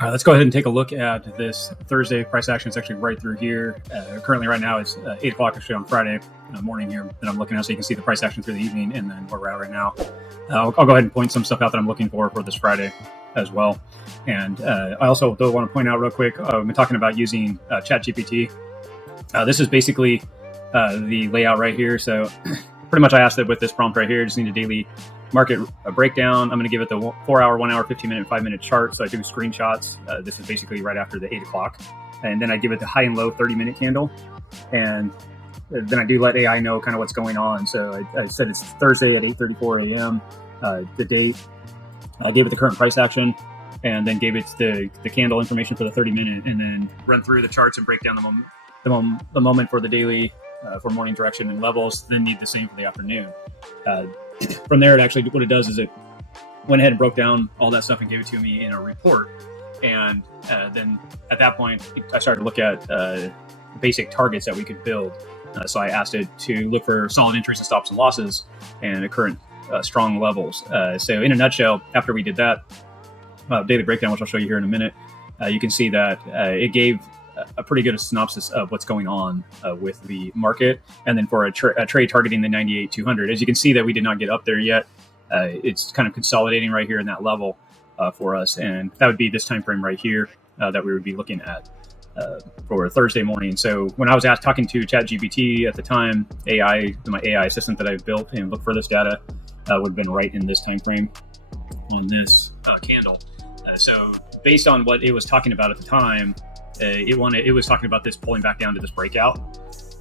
All right, let's go ahead and take a look at this Thursday price action. It's actually right through here. Currently right now it's 8 o'clock actually on Friday morning here that I'm looking at, so you can see the price action through the evening and then where we're at right now. I'll go ahead and point some stuff out that I'm looking for this Friday as well. And I also do want to point out real quick, I've been talking about using ChatGPT. This is basically the layout right here. So pretty much I asked it with this prompt right here, just need a daily market breakdown. I'm going to give it the 4 hour, 1 hour, 15 minute, 5 minute chart. So I do screenshots. This is basically right after the 8 o'clock. And then I give it the high and low 30-minute candle. And then I do let AI know kind of what's going on. So I said it's Thursday at 8:34 a.m. The date. I gave it the current price action and then gave it the candle information for the 30-minute, and then run through the charts and break down the moment for the daily for morning direction and levels, then need the same for the afternoon. From there, what it does is it went ahead and broke down all that stuff and gave it to me in a report. And then at that point, I started to look at basic targets that we could build. So I asked it to look for solid entries and stops and losses and current strong levels. So in a nutshell, after we did that daily breakdown, which I'll show you here in a minute, you can see that it gave a pretty good synopsis of what's going on with the market. And then for a trade targeting the 98,200, as you can see that we did not get up there yet. It's kind of consolidating right here in that level for us. And that would be this time frame right here that we would be looking at for Thursday morning. So when I was talking to ChatGPT at the time, my AI assistant that I've built and looked for this data would have been right in this time frame on this candle. So based on what it was talking about at the time, it was talking about this pulling back down to this breakout.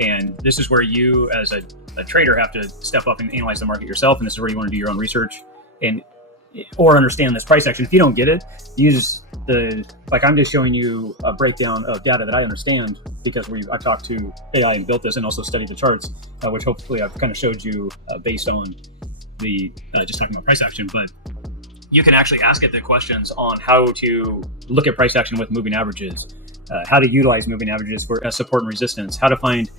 And this is where you as a trader have to step up and analyze the market yourself. And this is where you want to do your own research or understand this price action. If you don't get it, use I'm just showing you a breakdown of data that I understand because I talked to AI and built this and also studied the charts, which hopefully I've kind of showed you based on the just talking about price action. But you can actually ask it the questions on how to look at price action with moving averages, how to utilize moving averages for support and resistance, how to find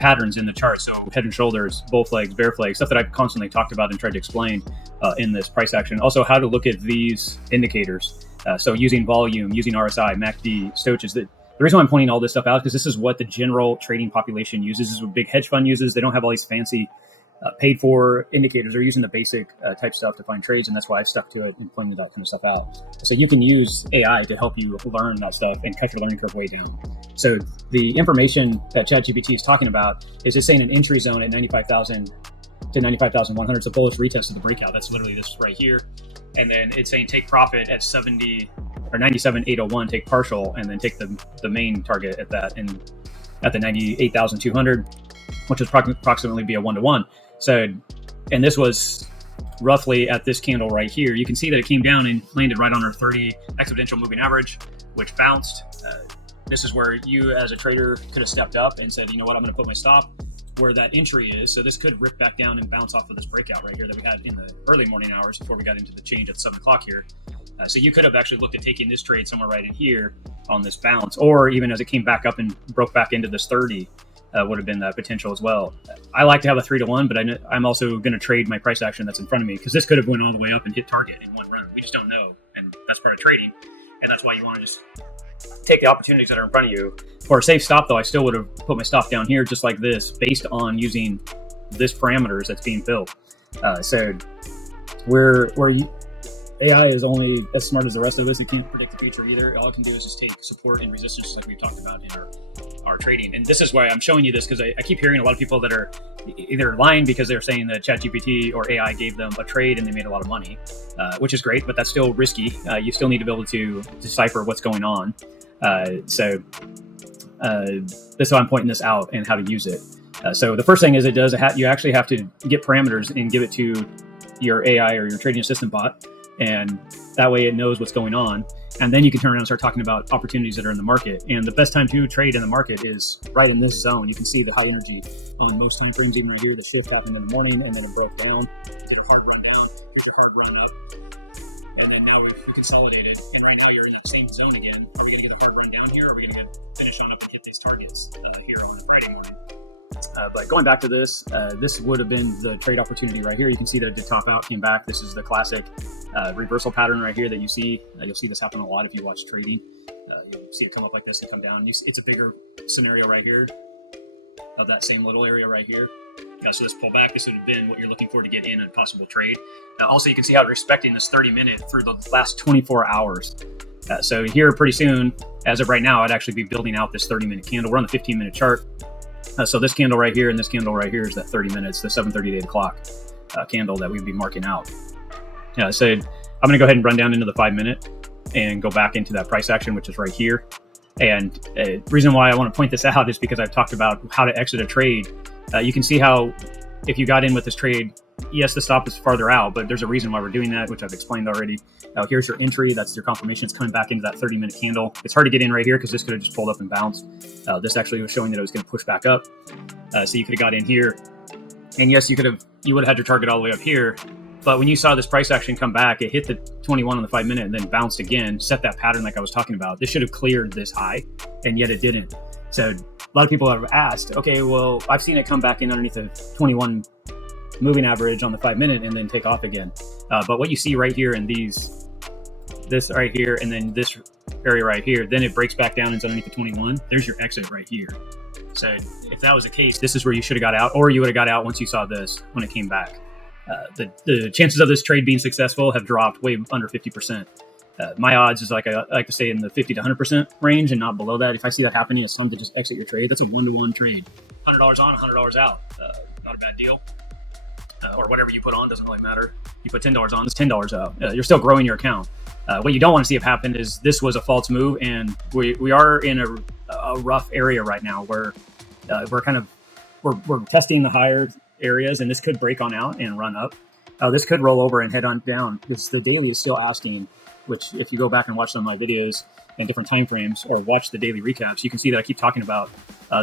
patterns in the chart. So head and shoulders, bull flags, bear flags, stuff that I've constantly talked about and tried to explain in this price action. Also how to look at these indicators. So using volume, using RSI, MACD, Stochastic. The reason why I'm pointing all this stuff out is because this is what the general trading population uses. This is what big hedge fund uses. They don't have all these fancy paid for indicators. They're using the basic type stuff to find trades, and that's why I stuck to it and pointed that kind of stuff out. So you can use AI to help you learn that stuff and cut your learning curve way down. So the information that ChatGPT is talking about is just saying an entry zone at 95,000 to 95,100 is a bullish retest of the breakout. That's literally this right here. And then it's saying take profit at 70 or 97,801, take partial, and then take the main target at that and at the 98,200, which would approximately be a 1-to-1. So, and this was roughly at this candle right here. You can see that it came down and landed right on our 30 exponential moving average, which bounced. This is where you as a trader could have stepped up and said, you know what, I'm going to put my stop where that entry is. So this could rip back down and bounce off of this breakout right here that we had in the early morning hours before we got into the change at 7 o'clock here. So you could have actually looked at taking this trade somewhere right in here on this bounce, or even as it came back up and broke back into this 30. Would have been that potential as well. I like to have a 3-to-1, but I'm also going to trade my price action that's in front of me because this could have went all the way up and hit target in one run. We just don't know, and that's part of trading, and that's why you want to just take the opportunities that are in front of you. For a safe stop, though, I still would have put my stop down here just like this, based on using this parameters that's being built. So AI is only as smart as the rest of us. It can't predict the future either. All it can do is just take support and resistance, just like we've talked about in our trading. And this is why I'm showing you this, because I keep hearing a lot of people that are either lying because they're saying that ChatGPT or AI gave them a trade and they made a lot of money, which is great, but that's still risky. You still need to be able to decipher what's going on. So that's why I'm pointing this out and how to use it. So the first thing is you actually have to get parameters and give it to your AI or your trading assistant bot. And that way it knows what's going on. And then you can turn around and start talking about opportunities that are in the market. And the best time to trade in the market is right in this zone. You can see the high energy on most time frames, even right here. The shift happened in the morning and then it broke down. Did a hard run down. Here's your hard run up. And then now we consolidated. And right now you're in that same zone again. Are we going to get a hard run down here? Or are we going to finish on up and hit these targets here on a Friday morning? But going back to this, this would have been the trade opportunity right here. You can see that it did top out, came back. This is the classic reversal pattern right here that you see. You'll see this happen a lot if you watch trading. You'll see it come up like this and come down. It's a bigger scenario right here of that same little area right here. So this pullback, this would have been what you're looking for to get in a possible trade. Also, you can see how we're expecting this 30-minute through the last 24 hours. So here pretty soon, as of right now, I'd actually be building out this 30-minute candle. We're on the 15-minute chart. So this candle right here and this candle right here is that 30 minutes, the 7:30 to 8 o'clock candle that we'd be marking out. So I'm going to go ahead and run down into the 5-minute and go back into that price action, which is right here. And the reason why I want to point this out is because I've talked about how to exit a trade. You can see how if you got in with this trade, yes, the stop is farther out, but there's a reason why we're doing that, which I've explained already. Here's your entry. That's your confirmation. It's coming back into that 30-minute candle. It's hard to get in right here because this could have just pulled up and bounced. This actually was showing that it was going to push back up. So you could have got in here. And yes, you would have had your target all the way up here. But when you saw this price action come back, it hit the 21 on the 5-minute and then bounced again, set that pattern like I was talking about. This should have cleared this high, and yet it didn't. So a lot of people have asked, okay, well, I've seen it come back in underneath the 21 moving average on the 5-minute and then take off again. But what you see right here in this right here, and then this area right here, then it breaks back down and it's underneath the 21. There's your exit right here. So if that was the case, this is where you should have got out, or you would have got out once you saw this when it came back. The chances of this trade being successful have dropped way under 50%. My odds is like I like to say in the 50 to 100% range and not below that. If I see that happening, it's time to just exit your trade. That's a 1-to-1 trade. $100 on, $100 out. Not a bad deal. Or whatever you put on doesn't really matter. You put $10 on, it's $10 out. You're still growing your account. What you don't want to see have happen is this was a false move, and we are in a rough area right now where we're testing the higher areas, and this could break on out and run up. This could roll over and head on down because the daily is still asking, which if you go back and watch some of my videos in different time frames or watch the daily recaps, you can see that I keep talking about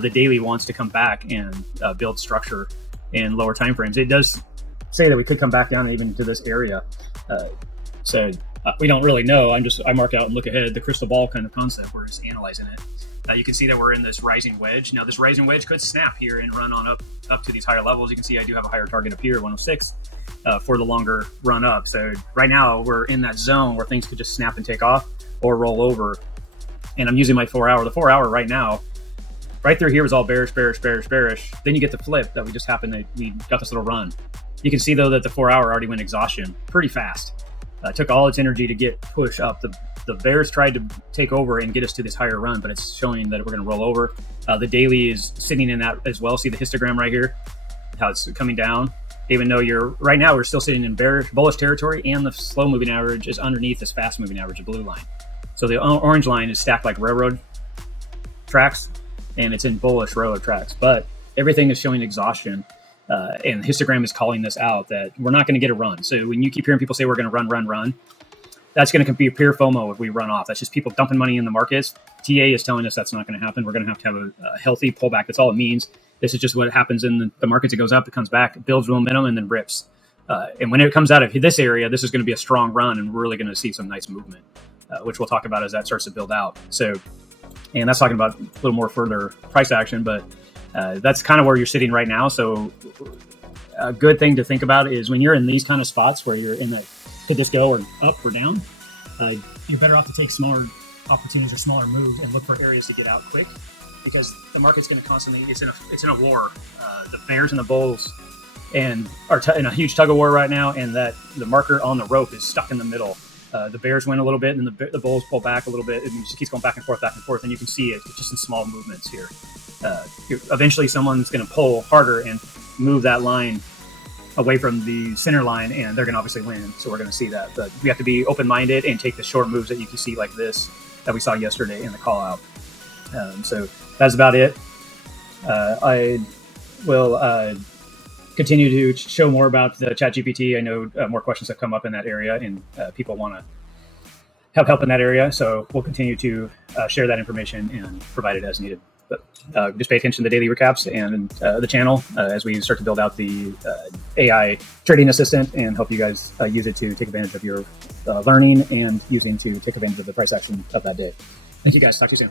the daily wants to come back and build structure in lower time frames. It does say that we could come back down even to this area. So we don't really know. I mark out and look ahead, the crystal ball kind of concept. We're just analyzing it. You can see that we're in this rising wedge. Now this rising wedge could snap here and run on up to these higher levels. You can see I do have a higher target up here, 106, for the longer run up. So right now we're in that zone where things could just snap and take off or roll over. And I'm using my 4-hour. The 4-hour right now, right through here was all bearish, bearish, bearish, bearish. Then you get the flip that we just happened that we got this little run. You can see though that the 4-hour already went exhaustion pretty fast. Took all its energy to get push up. The bears tried to take over and get us to this higher run, but it's showing that we're going to roll over. The daily is sitting in that as well. See the histogram right here, how it's coming down. Even though right now we're still sitting in bullish territory, and the slow moving average is underneath this fast moving average, the blue line. So the orange line is stacked like railroad tracks, and it's in bullish railroad tracks. But everything is showing exhaustion. And the histogram is calling this out, that we're not going to get a run. So when you keep hearing people say we're going to run, that's going to be pure FOMO if we run off. That's just people dumping money in the markets. TA is telling us that's not going to happen. We're going to have a healthy pullback. That's all it means. This is just what happens in the markets. It goes up, it comes back, builds momentum, and then rips. And when it comes out of this area, this is going to be a strong run, and we're really going to see some nice movement, which we'll talk about as that starts to build out. So, and that's talking about a little more further price action, but that's kind of where you're sitting right now. So a good thing to think about is when you're in these kind of spots where you're in that, could this go or up or down? You're better off to take smaller opportunities or smaller moves and look for areas to get out quick, because the market's going to constantly, it's in a war. The bears and the bulls and are in a huge tug of war right now, and that the marker on the rope is stuck in the middle. The bears win a little bit, and the bulls pull back a little bit, and it just keeps going back and forth, and you can see it just in small movements here. Eventually someone's going to pull harder and move that line away from the center line, and they're going to obviously win. So we're going to see that, but we have to be open-minded and take the short moves that you can see like this that we saw yesterday in the call out. So that's about it. I will continue to show more about the ChatGPT. I know more questions have come up in that area, and people want to have help in that area. So we'll continue to share that information and provide it as needed. But just pay attention to the daily recaps and the channel as we start to build out the AI trading assistant, and help you guys use it to take advantage of your learning and using to take advantage of the price action of that day. Thank you guys. Talk to you soon.